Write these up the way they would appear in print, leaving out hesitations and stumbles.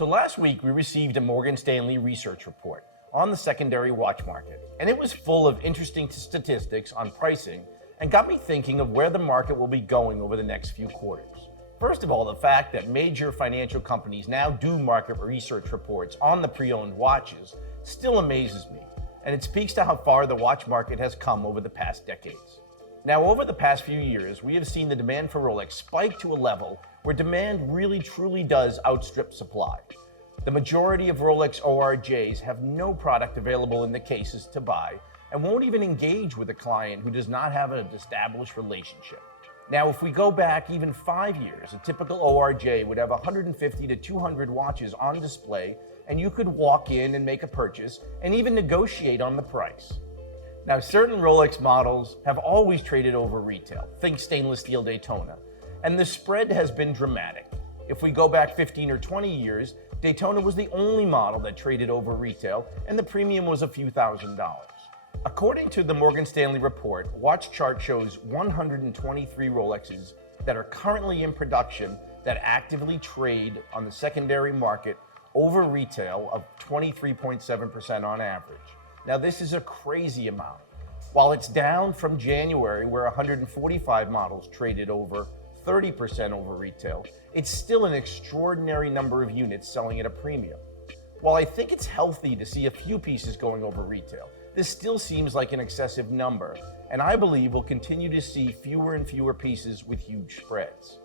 So last week, we received a Morgan Stanley research report on the secondary watch market, and it was full of interesting statistics on pricing and got me thinking of where the market will be going over the next few quarters. First of all, the fact that major financial companies now do market research reports on the pre-owned watches still amazes me, and it speaks to how far the watch market has come over the past decades. Now, over the past few years, we have seen the demand for Rolex spike to a level where demand really truly does outstrip supply. The majority of Rolex ORJs have no product available in the cases to buy and won't even engage with a client who does not have an established relationship. Now, if we go back even 5 years, a typical ORJ would have 150 to 200 watches on display, and you could walk in and make a purchase and even negotiate on the price. Now, certain Rolex models have always traded over retail, think stainless steel Daytona, and the spread has been dramatic. If we go back 15 or 20 years, Daytona was the only model that traded over retail, and the premium was a few $1,000s. According to the Morgan Stanley report, Watch Chart shows 123 Rolexes that are currently in production that actively trade on the secondary market over retail of 23.7% on average. Now, this is a crazy amount. While it's down from January, where 145 models traded over 30% over retail, it's still an extraordinary number of units selling at a premium. While I think it's healthy to see a few pieces going over retail, this still seems like an excessive number, and I believe we'll continue to see fewer and fewer pieces with huge spreads.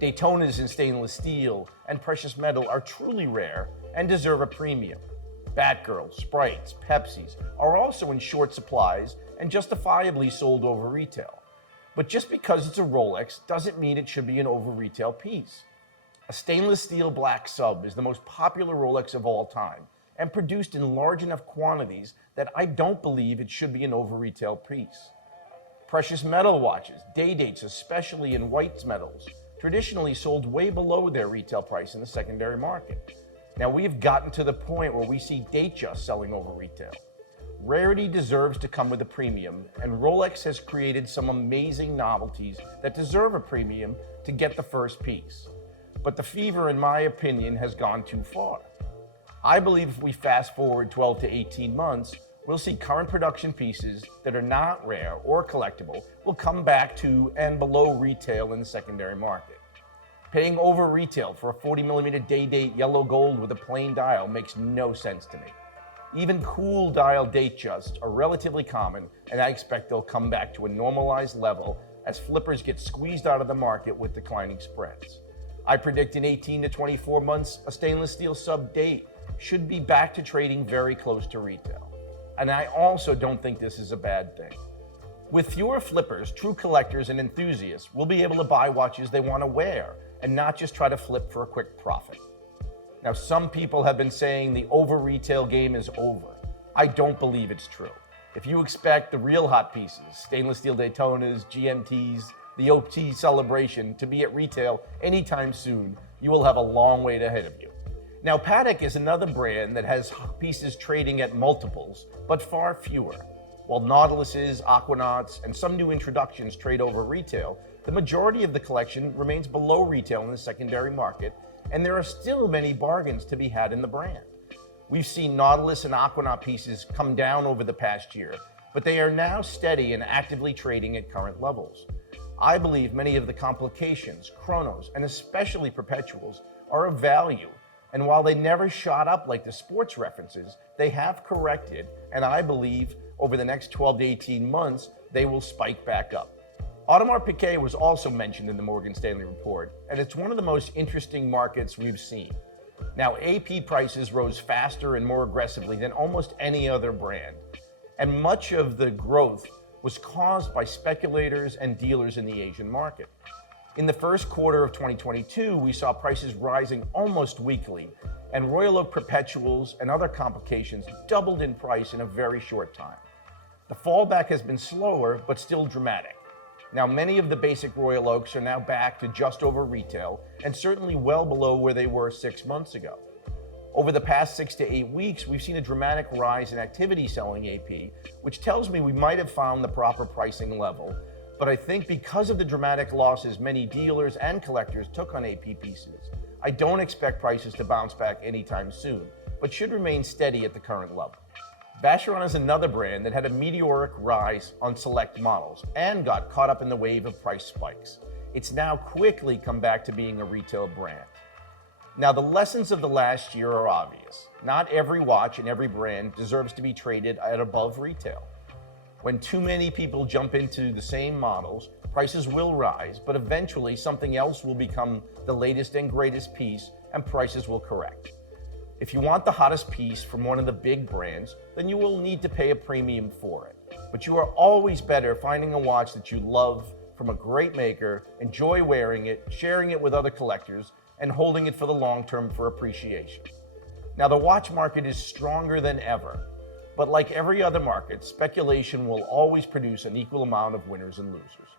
Daytonas in stainless steel and precious metal are truly rare and deserve a premium. Batgirls, Sprites, Pepsis are also in short supplies and justifiably sold over retail. But just because it's a Rolex doesn't mean it should be an over retail piece. A stainless steel black sub is the most popular Rolex of all time and produced in large enough quantities that I don't believe it should be an over retail piece. Precious metal watches, day dates, especially in white metals, traditionally sold way below their retail price in the secondary market. Now, we've gotten to the point where we see Datejust selling over retail. Rarity deserves to come with a premium, and Rolex has created some amazing novelties that deserve a premium to get the first piece. But the fever, in my opinion, has gone too far. I believe if we fast forward 12 to 18 months, we'll see current production pieces that are not rare or collectible will come back to and below retail in the secondary market. Paying over retail for a 40mm day-date yellow gold with a plain dial makes no sense to me. Even cool dial Datejust are relatively common, and I expect they'll come back to a normalized level as flippers get squeezed out of the market with declining spreads. I predict in 18 to 24 months, a stainless steel sub-date should be back to trading very close to retail. And I also don't think this is a bad thing. With fewer flippers, true collectors and enthusiasts will be able to buy watches they want to wear and not just try to flip for a quick profit. Now, some people have been saying the over-retail game is over. I don't believe it's true. If you expect the real hot pieces, stainless steel Daytonas, GMTs, the OT Celebration, to be at retail anytime soon, you will have a long wait ahead of you. Now, Patek is another brand that has pieces trading at multiples, but far fewer. While Nautiluses, Aquanauts, and some new introductions trade over retail, the majority of the collection remains below retail in the secondary market, and there are still many bargains to be had in the brand. We've seen Nautilus and Aquanaut pieces come down over the past year, but they are now steady and actively trading at current levels. I believe many of the complications, chronos, and especially perpetuals are of value, and while they never shot up like the sports references, they have corrected, and I believe over the next 12 to 18 months, they will spike back up. Audemars Piguet was also mentioned in the Morgan Stanley report, and it's one of the most interesting markets we've seen. Now, AP prices rose faster and more aggressively than almost any other brand, and much of the growth was caused by speculators and dealers in the Asian market. In the first quarter of 2022, we saw prices rising almost weekly, and Royal Oak perpetuals and other complications doubled in price in a very short time. The fallback has been slower, but still dramatic. Now, many of the basic Royal Oaks are now back to just over retail, and certainly well below where they were 6 months ago. Over the past 6 to 8 weeks, we've seen a dramatic rise in activity selling AP, which tells me we might have found the proper pricing level. But I think because of the dramatic losses many dealers and collectors took on AP pieces, I don't expect prices to bounce back anytime soon, but should remain steady at the current level. Vacheron is another brand that had a meteoric rise on select models and got caught up in the wave of price spikes. It's now quickly come back to being a retail brand. Now, the lessons of the last year are obvious. Not every watch and every brand deserves to be traded at above retail. When too many people jump into the same models, prices will rise, but eventually something else will become the latest and greatest piece and prices will correct. If you want the hottest piece from one of the big brands, then you will need to pay a premium for it. But you are always better finding a watch that you love from a great maker, enjoy wearing it, sharing it with other collectors, and holding it for the long term for appreciation. Now, the watch market is stronger than ever, but like every other market, speculation will always produce an equal amount of winners and losers.